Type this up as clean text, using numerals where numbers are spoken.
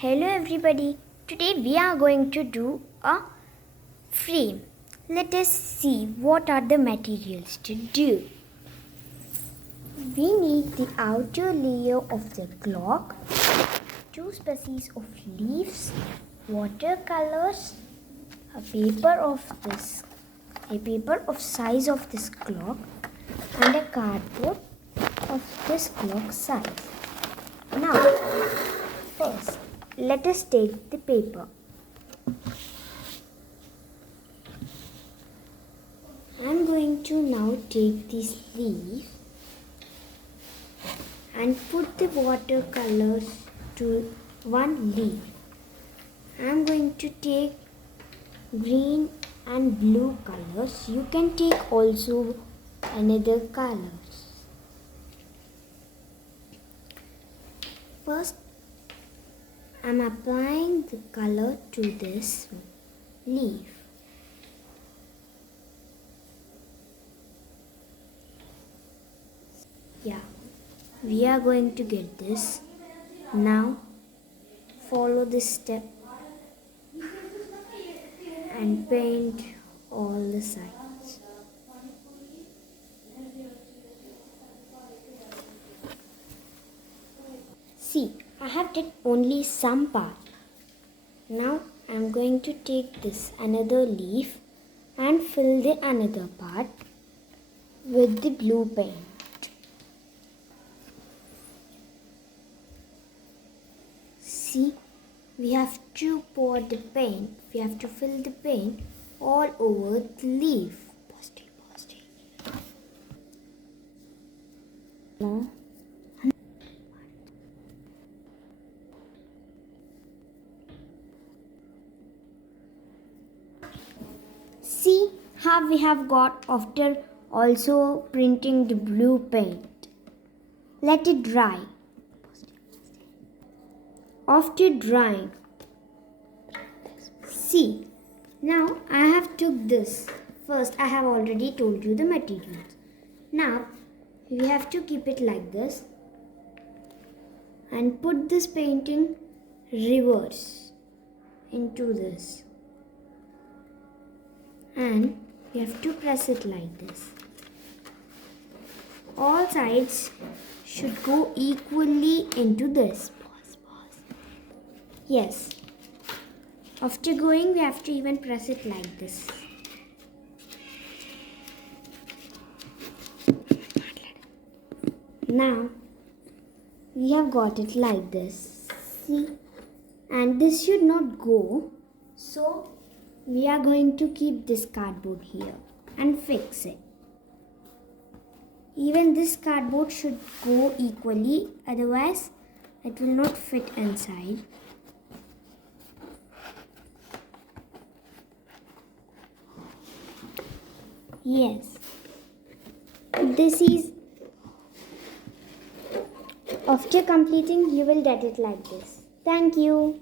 Hello everybody. Today we are going to do a frame. Let us see what are the materials to do. We need the outer layer of the clock, two species of leaves, watercolors, a paper of size of this clock, and a cardboard of this clock size. Now, first, let us take the paper. I am going to now take this leaf and put the watercolors to one leaf. I am going to take green and blue colors. You can take also another colors. First, I am applying the color to this leaf. Yeah, we are going to get this. Now, follow this step and paint all the sides. See, I have did only some part. Now I am going to take this another leaf and fill the another part with the blue paint. See, we have to pour the paint, we have to fill the paint all over the leaf. Now, see how we have got after also printing the blue paint. Let it dry. After drying, see, now I have took this. First, I have already told you the materials. Now, we have to keep it like this and put this painting reverse into this. And you have to press it like this. All sides should go equally into this. Yes. After going, we have to even press it like this. Now, we have got it like this. See? And this should not go. So, we are going to keep this cardboard here and fix it. Even this cardboard should go equally, otherwise it will not fit inside. Yes, this is, after completing you will get it like this. Thank you.